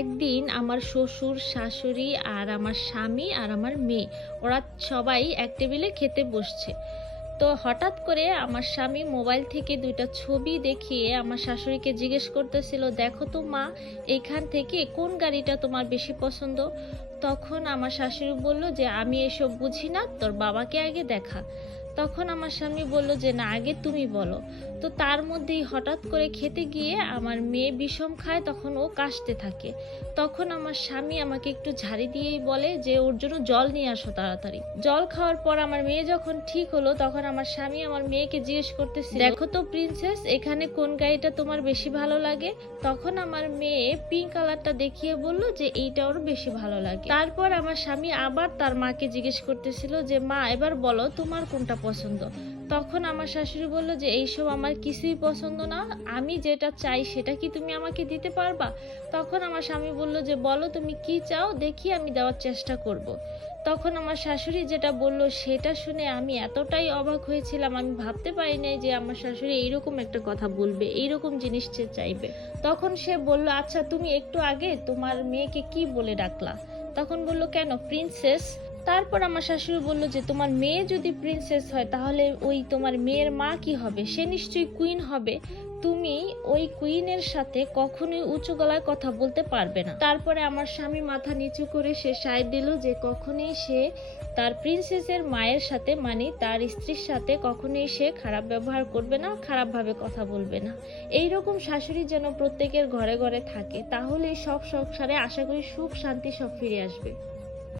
একদিন আমার শ্বশুর শাশুড়ি আর আমার স্বামী আর আমার মেয়ে ওরা সবাই এক টেবিলে খেতে বসছে। তো হঠাৎ করে আমার স্বামী মোবাইল থেকে দুইটা ছবি দেখিয়ে আমার শাশুড়িকে জিজ্ঞেস করতেছিল, দেখো তো মা, এইখান থেকে কোন গাড়িটা তোমার বেশি পছন্দ। তখন আমার শাশুড়ি বলল যে আমি এসব বুঝি না, তোর বাবাকে আগে দেখা। তখন আমার স্বামী বলল যে না, আগে তুমি বলো। তো তার মধ্যেই হঠাৎ করে খেতে গিয়ে আমার মেয়ে বিষম খায়, তখন ও কাশতে থাকে। তখন আমার স্বামী আমাকে একটু ঝাড়ি দিয়েই বলে যে ওর জন্য জল নিয়ে আসো তাড়াতাড়ি। জল খাওয়ার পর আমার মেয়ে যখন ঠিক হলো, তখন আমার স্বামী আমার মেয়েকে জিজ্ঞেস করতেছে, দেখো তো প্রিন্সেস, এখানে কোন গাড়িটা তোমার বেশি ভালো লাগে। তখন আমার মেয়ে পিঙ্ক কালারটা দেখিয়ে বলল যে এইটা ওর বেশি ভালো লাগে। তারপর আমার স্বামী আবার তার মাকে জিজ্ঞেস করতেছিল যে মা, এবার বলো তোমার কোনটা পছন্দ। তখন আমার শাশুড়ি বলল যে এইসব আমার কিছুই পছন্দ না, আমি যেটা চাই সেটা কি তুমি আমাকে দিতে পারবা। তখন আমার স্বামী বলল যে বলো তুমি কি চাও, দেখি আমি দেওয়ার চেষ্টা করব। তখন আমার শাশুড়ি যেটা বলল সেটা শুনে আমি এতটাই অবাক হয়েছিলাম, আমি ভাবতে পারি নাই যে আমার শাশুড়ি এইরকম একটা কথা বলবে, এইরকম জিনিস সে চাইবে। তখন সে বলল, আচ্ছা তুমি একটু আগে তোমার মেয়েকে কি বলে ডাকলা। তখন বলল, কেন, প্রিন্সেস। তারপর আমার শাশুড়ি বলল যে তোমার মেয়ে যদি প্রিন্সেস হয় তাহলে ওই তোমার মেয়ের মা কি হবে, সে নিশ্চয়ই কুইন হবে। তুমি ওই কুইনের সাথে কখনোই উঁচু গলায় কথা বলতে পারবে না। তারপরে আমার স্বামী মাথা নিচু করে সে সায় দিল যে কখনোই সে তার প্রিন্সেসের মায়ের সাথে, মানে তার স্ত্রীর সাথে কখনোই সে খারাপ ব্যবহার করবে না, খারাপভাবে কথা বলবে না। এইরকম শাশুড়ি যেন প্রত্যেকের ঘরে ঘরে থাকে, তাহলে সব সংসারে আশা করি সুখ শান্তি সব ফিরে আসবে।